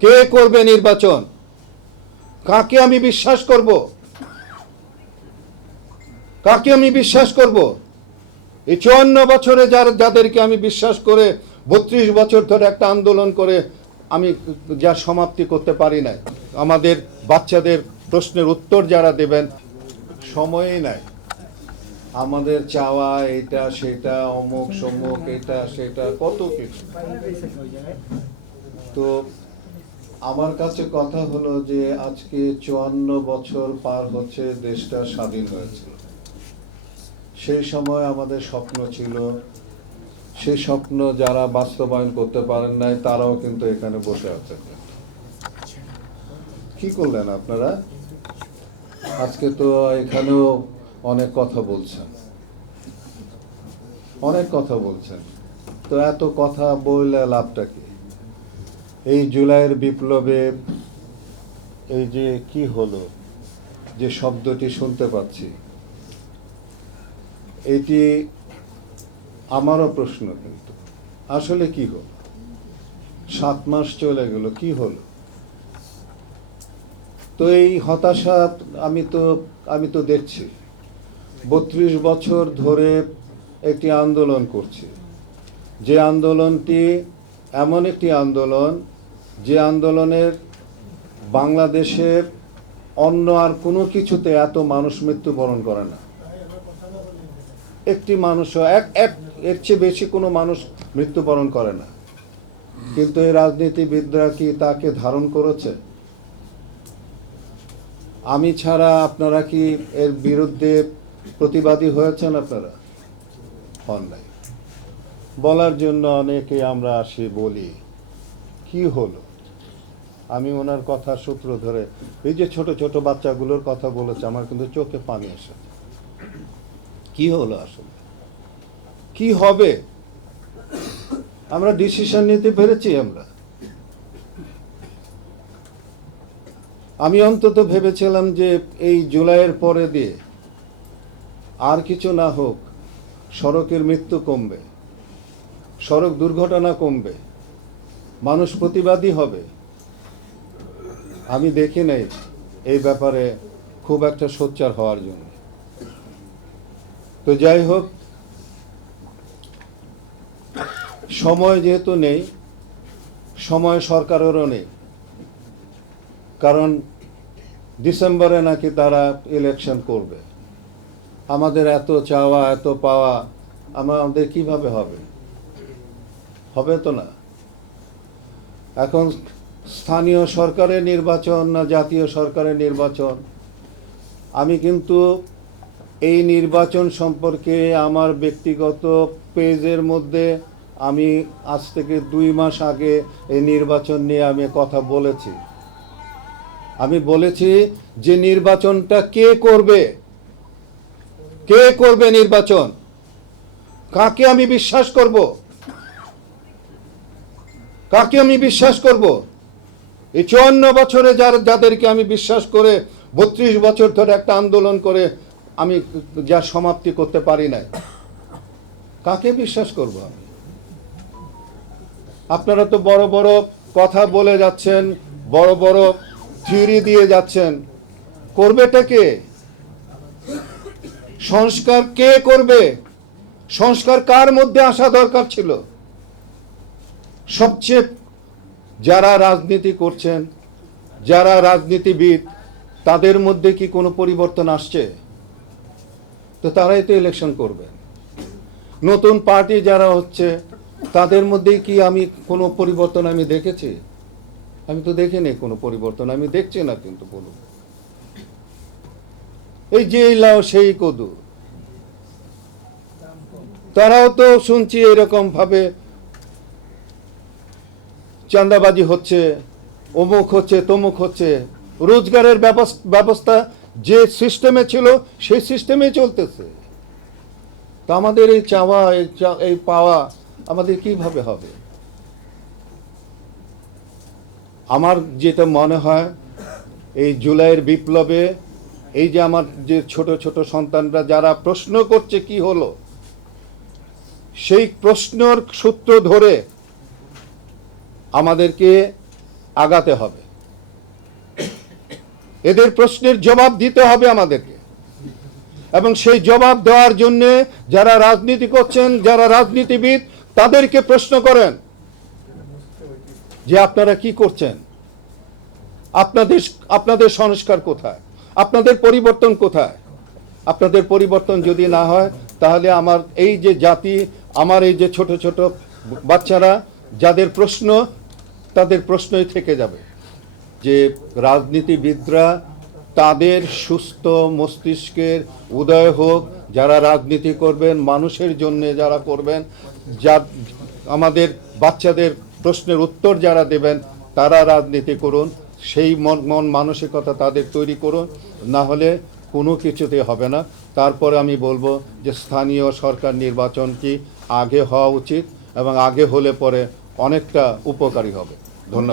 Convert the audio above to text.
কে করবে নির্বাচন? কাকে আমি বিশ্বাস করব? কাকে আমি বিশ্বাস করব? এই চুয়ান্ন বছরে যার যাদেরকে আমি বিশ্বাস করে বত্রিশ বছর ধরে একটা আন্দোলন করে আমি যা সমাপ্তি করতে পারি না আমাদের বাচ্চাদের প্রশ্নের উত্তর যারা দেবেন, সময়ই নাই। আমাদের চাওয়া এটা, সেটা, অমুক, সমুক, এটা, সেটা, কত কিছু। তো আমার কাছে কথা হলো যে আজকে চুয়ান্ন বছর পার হচ্ছে দেশটা স্বাধীন হয়েছিল সেই সময় আমাদের স্বপ্ন ছিল, সে স্বপ্ন যারা বাস্তবায়ন করতে পারেন নাই, তারাও কিন্তু এখানে বসে আছেন। কি করলেন আপনারা? আজকে তো এখানেও অনেক কথা বলছেন। অনেক কথা বলছেন। তো এত কথা বললে লাভটা কি? এই জুলাইয়ের বিপ্লবে এই যে কি হলো, যে শব্দটি শুনতে পাচ্ছি, এটি আমারও প্রশ্ন কিন্তু, আসলে কি হলো? সাত মাস চলে গেল, কি হলো? তো এই হতাশা আমি তো আমি তো দেখছি, বত্রিশ বছর ধরে একটি আন্দোলন করছি, যে আন্দোলনটি এমন একটি আন্দোলন যে আন্দোলনের বাংলাদেশের অন্য আর কোনো কিছুতে এত মানুষ মৃত্যুবরণ করে না। একটি মানুষও, এক এক, এর চেয়ে বেশি কোনো মানুষ মৃত্যুবরণ করে না। কিন্তু এই রাজনীতিবিদরা কি তাকে ধারণ করেছে? আমি ছাড়া আপনারা কি এর বিরুদ্ধে প্রতিবাদী হয়েছেন আপনারা? হন নাই। বলার জন্য অনেকে আমরা আসি বলি, কি হলো? আমি ওনার কথা সূত্র ধরে, এই যে ছোট ছোট বাচ্চাগুলোর কথা বলেছে, আমার কিন্তু চোখে পানি আসে কি হলো আসলে? কি হবে? আমরা ডিসিশন নিতে পেরেছি আমরা। আমি অন্তত ভেবেছিলাম যে এই জুলাইয়ের পরে দিয়ে আর কিছু না হোক, সড়কের মৃত্যু কমবে, সড়ক দুর্ঘটনা কমবে, মানুষ প্রতিবাদী হবে। আমি দেখি নাই এই ব্যাপারে খুব একটা সোচ্চার হওয়ার জন্য। তো যাই হোক, সময় যেহেতু নেই, সময় সরকারেরও নেই, কারণ ডিসেম্বরে নাকি তারা ইলেকশন করবে। আমাদের এত চাওয়া, এত পাওয়া, আমাদের কীভাবে হবে? হবে তো না? এখন স্থানীয় সরকারের নির্বাচন না জাতীয় সরকারের নির্বাচন? আমি কিন্তু এই নির্বাচন সম্পর্কে আমার ব্যক্তিগত পেজের মধ্যে আমি আজ থেকে দুই মাস আগে এই নির্বাচন নিয়ে আমি কথা বলেছি। আমি বলেছি যে নির্বাচনটা কে করবে? কে করবে নির্বাচন? কাকে আমি বিশ্বাস করব? কাকে আমি বিশ্বাস করব? এই চুয়ান্ন বছরে যার যাদেরকে আমি বিশ্বাস করে বত্রিশ বছর ধরে একটা আন্দোলন করে আমি যা সমাপ্তি করতে পারি নাই, কাকে বিশ্বাস করব আমি? আপনারা তো বড় বড় কথা বলে যাচ্ছেন, বড় বড় থিওরি দিয়ে যাচ্ছেন। করবেটা কে? সংস্কার কে করবে? সংস্কার কার মধ্যে আসা দরকার ছিল? সবচেয়ে যারা রাজনীতি করছেন, যারা রাজনীতিবিদ, তাদের মধ্যে কি কোনো পরিবর্তন আসছে? তো তারাই তো ইলেকশন করবে। নতুন পার্টি যারা হচ্ছে, তাদের মধ্যে কি আমি কোনো পরিবর্তন আমি দেখেছি? আমি তো দেখিনি কোনো পরিবর্তন, আমি দেখছি না কিন্তু বলুন এই যে লাও, সেই কদু। তারাও তো শুনছি এরকম ভাবে চাঁদাবাজি হচ্ছে, অমুক হচ্ছে, তমুক হচ্ছে। রোজগারের ব্যবস- ব্যবস্থা যে সিস্টেমে ছিল, সেই সিস্টেমে চলতেছে। তা আমাদের এই চাওয়া এই পাওয়া আমাদের কীভাবে হবে? আমার যেটা মনে হয়, এই জুলাইয়ের বিপ্লবে এই যে আমার যে ছোট ছোট সন্তানরা যারা প্রশ্ন করছে কি হলো, সেই প্রশ্নর সূত্র ধরে আমাদেরকে আগাতে হবে। এদের প্রশ্নের জবাব দিতে হবে আমাদেরকে। এবং সেই জবাব দেওয়ার জন্য যারা রাজনীতি করছেন, যারা রাজনীতিবিদ, তাদেরকে প্রশ্ন করেন যে আপনারা কি করছেন? আপনাদের আপনাদের সংস্কার কোথায়? আপনাদের পরিবর্তন কোথায়? আপনাদের পরিবর্তন যদি না হয়, তাহলে আমার এই যে জাতি, আমার এই যে ছোট ছোট বাচ্চারা, যাদের প্রশ্ন তাদের প্রশ্নই থেকে যাবে যে রাজনীতিবিদরা তাদের সুস্থ মস্তিষ্কের উদয় হোক, যারা রাজনীতি করবেন, মানুষের জন্য যারা করবেন, যা আমাদের বাচ্চাদের প্রশ্নের উত্তর যারা দেবেন, তারা রাজনীতি করুন, সেই মন মন মানসিকতা তাদের তৈরি করুন, না হলে কোনো কিছুতে হবে না। তারপরে আমি বলব যে স্থানীয় সরকার নির্বাচন কি আগে হওয়া উচিত এবং আগে হলে পরে অনেকটা উপকারী হবে। ধন্যবাদ।